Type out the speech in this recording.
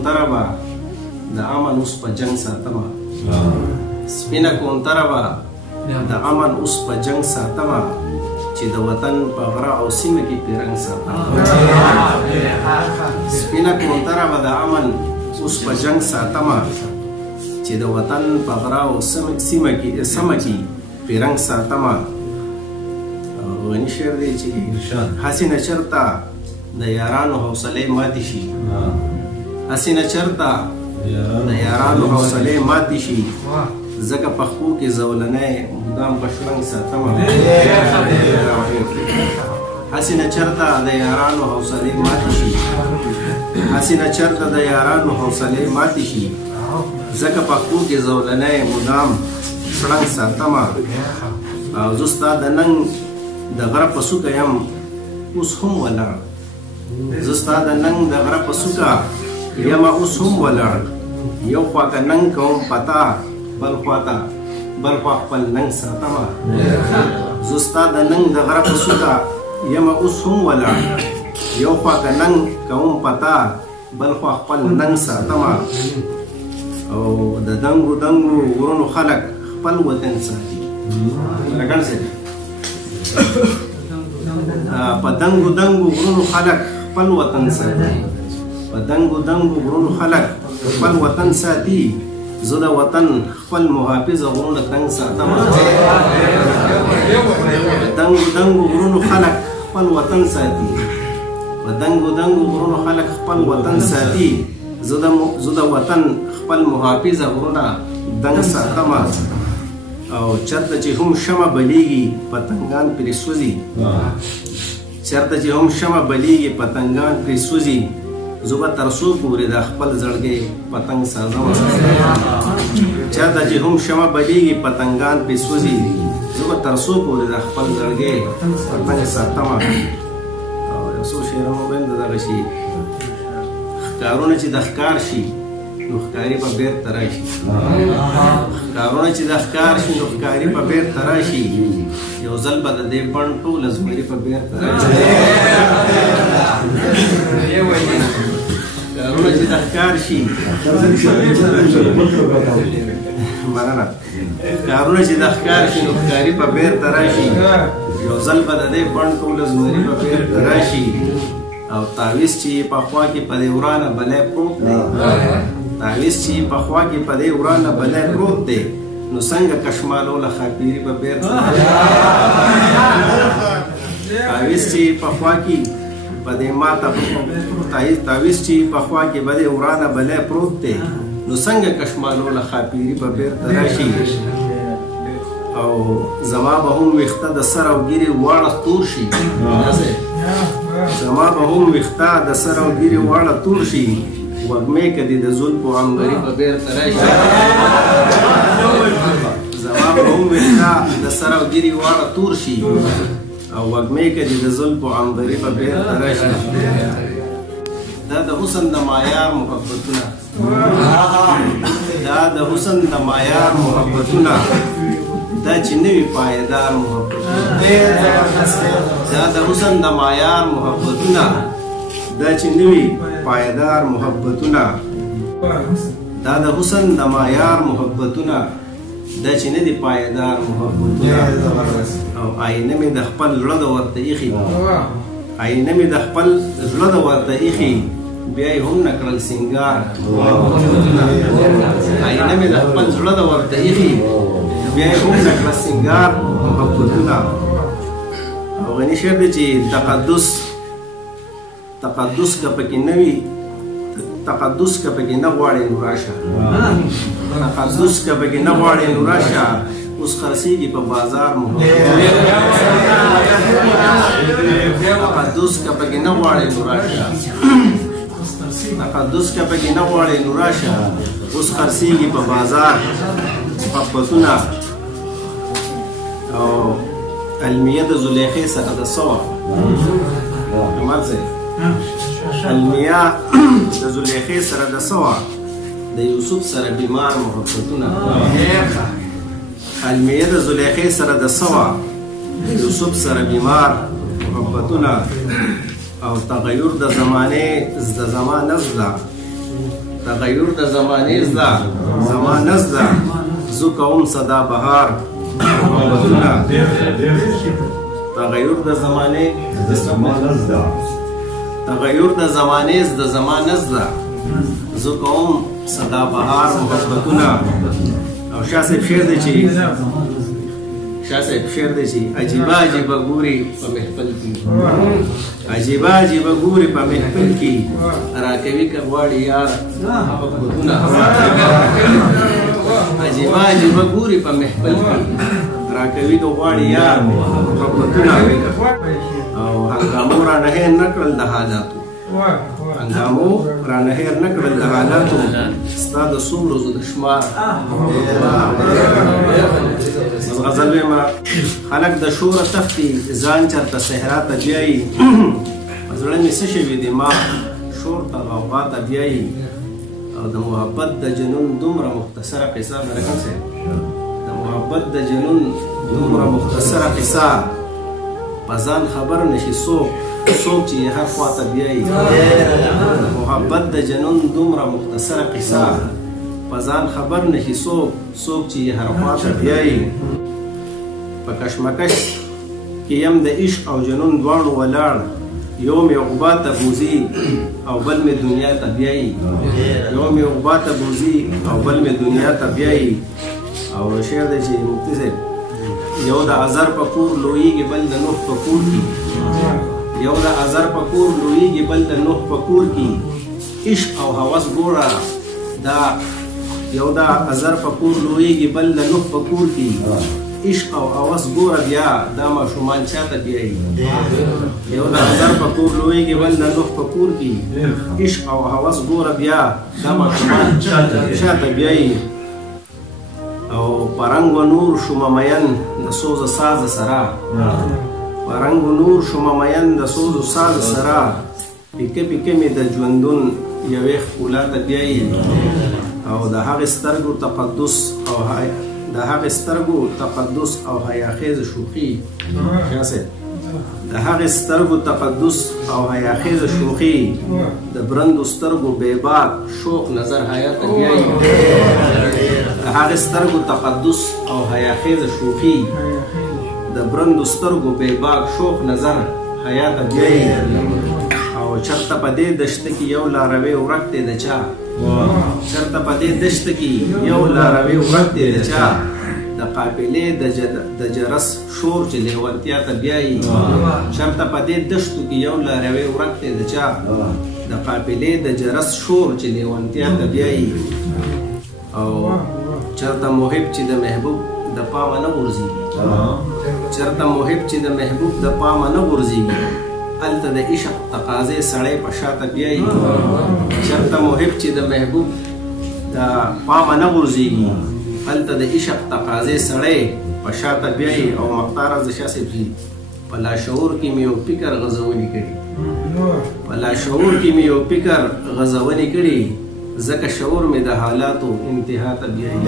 کونتره به د امن اوس په جنګ ساتمه سپینه کونتره به د امن اوس په جنګ ساتمه چې د وطن په غره او سیمه کې پیرنګ ساتمه سپینه کونتره به د امن اوس په جنګ ساتمه چې د وطن په غره او سیمه کې پیرنګ ساتمه. غني شعر دی چې هسې نه چرته د یارانو حوصلې ماتې شي هسې نه چرته د یارانو حوصلې ماتې شي ځکه پښتو کې زولنی مدام په شرنګ ساتمه هسې نه چرته د یارانو حوصلې ماتې شي هسې نه چرته د یارانو حوصلې ماتې شي ځکه پښتو کې زولنی مدام شرنګ ساتمه. او زه ستا د ننګ د غره په څوکه یم اوس هم ولاړ زه ستا د ننګ د غره په څوکه یم اوس هم ولاړ یو خوا که ننګ کوم پتا بل خوا خپل ننګ ساتمه زه ستا د ننګ د غره په څوکه یم اوس هم ولاړ یو خوا که ننګ کوم پتا بل خوا خپل ننګ ساتمه. او د دنګو دنګو غرونو خلک خپل وطن ساتي په دنګو دنګو غرونو خلک خپل وطن ساتي په دنګو دنګو غرونو خلک خپل وطن ساتي زه د وطن خپل محافظ غرونه تنګ ساتمه په دنګو دنګو غرونو خلک خپل وطن ساتي په دنګو دنګو غرونو خلک خپل وطن ساتي زه د وطن خپل محافظ غرونه دنګ ساتمه. او چرته چې هم شمه بلیږي پتنګان پرې سوځي چرته چې هم شمه بلیږي پتنګان پرې سوځي زه به تر څو پورې د خپل زړګي پتنګ سازمه چرته چې هم شمه بلیږي پتنګان پرې سوځي زه به تر څو پورې د خپل زړګي پتنګ ساتمه. او یو څو شعرونه به د دغه شي ښکارونه چې د ښکار شي نو ښکاري په بیرته راشي ښکارونه چې د ښکار شي نو ښکاري په بیرته راشي یو ځل به د دې بڼ ټوله زمري په بیرته راشي ښکارونه چې د ښکار شي مننه ښکارونه چې د ښکار شي نو ښکاري په بیرته راشي یو ځل به د دې بڼ ټوله زمري په بیرته راشي. او تعویز چې په خوا کې په دې ورانه بلی پروت دی تعویز چې په خوا کې په دې ورانه بلی پروت دی نو څنګه کشمالو له خاپیري په بیرته تعویز چې په خوا کې په دې ماته تعویز چې په خوا کې په دې ورانه بلی پروت دی نو څنګه کشمالو له خاپیري په بیرته راشي. او زما به هم ویښته د سر او ګیرې واړه تور شي زما به هم ویښته د سر او ګیرې واړه تور شي وږمې که دې د زلفو عنبري په بیرته راشي زما به هم ویښته د سر او ګیرې واړه تور شي او وږمې که دې د زلفو عنبري په بیرته راشي. دا د حسن د معیار محبتونه دا د حسن د معیار محبتونه دا چې نوي پایدار محبتونه دا د حسن د معیار محبتونه دا چې نوي پایدار محبتونه دا د حسن د معیار محبتونه دا چې نه دي پایدار محبتونه. او آینه مې د خپل زړه د ورته ایښي آینه مې د خپل زړه د ورته ایښي بیا یې هم نه کړل سینګار آینه مې د خپل زړه د ورته ایښي بیا یې هم نه کړل سینګار محبتونه. او غني شعر دی چې تقدس که پکې نه وي تقدس که پکې نه غواړې نو راشه تقدس که پکې نه غواړې نو راشه اوس خرڅېږي په بازار تقدس که پکې نه غواړې نو راشه تقدس که پکې نه غواړې نو راشه اوس خرڅېږي په بازار محبتونه. او المیه د زلیخې سره د سوه المیه د زلیخې سره د سوه د یوسف سره بیمار محبتونه المیه د زلیخې سره د سوه د یوسف سره بیمار محبتونه. او تغیر د زمانه زده تغیر د زمانې زده زمانه زده زه کوم صدا بهار محبتونه تغیر د زمانې تغیر د زمانې زده زمانه زده زه کوم صدا بهار محبتونه او شاه صاحب شعر دی چې شاه صاحب شعر دی چې عجیبه عجیبه ګوري په محفل کې عجیبه عجیبه ګوري په محفل کې راکوي که غواړي یار محبتونه عجیبه عجیبه ګوري په محفل کې راکوي که غواړي یار محبتونه او هنګامو رانه هېر نه کړل د حالاتو هنګامو رانه هېر نه کړل د حالاتو ستا د څو ورځو د شمار غزل وایم خلک د شوره تښتي ځان چېرته صحرا ته بیایي په زړه مې څه شوي دي ما شور ته غوغا ته بیایي او د محبت د جنون دومره مختصره قصه برکت صاحب د محبت د جنون دومره مختصره قصه په ځان خبر نشي څوک چې یې هر خوا ته بیایي د محبت د جنون دومره مختصره قصه په ځان خبر نشي څوک چې یې هر خوا ته بیایي په کشمکش کې یم د عشق او جنون دواړو ولاړ یو مې عقبا ته بوځي او بل مې دنیا ته بیایي یو مې عقبا ته بوځي او بل مې دنیا ته بیایي او شعر دی چې مفتي صاحب یو د ازر په کور لویږي بل د نوح په کور کې یو د ازر په کور لویږي بل د نوح په کور کې عشق او هوس ګوره دا یو د ازر په کور لویږي بل د نوح په کور کې عشق او هوس ګوره بیا دا ماشومان چاته بیایي یو د ازر په کور لویږي بل د نوح په کور کې عشق او هوس ګوره بیا دا ماشومان چاته بیایي او پرنګ و نور شومه مین د سوز ساز سره پرنګ و نور شومه مین د سوز ساز سره پیکه پیکه مې د ژوندون یوې ښکلا ته بیایي او د هغې سترګو تقدس او د هغې سترګو تقدس او حیاخیز شوخي د هغې سترګو تقدس او حیاخیز شوخي د برندو سترګو بېباک شوق نظر حیا ته بیایي د هغې سترګو تقدس او حیاخیز شوخي د برندو سترګو بېباک شوق نظر حیا ته بیایي او چرته په دې دشته کې یو لاروی ورک دی د چا چرته په دې دشته کې یو لاروی ورک دی د چا د قافلې د جرس شور چې لیوالتیا ته بیایي چرته په دې دشتو کې یو لاروی ورک دی د چا د قافلې د جرس شور چې لیوالتیا ته بیایي او چرته محب چې د محبوب د پامه نه غورځېږي چرته محب چې د محبوب د پامه نه غورځېږي هلته د عشق تقاضې سړی په شاته بیایي چرته محب چې د محبوب د پامه نه غورځېږي هلته د عشق تقاضې سړی په شاته بیایي او مختار از شاه صاحب په لاشعور کې مې یو فکر غځونې کړي په لاشعور کې مې یو فکر غځونې کړي ځکه شعور مې د حالاتو انتها ته بیایي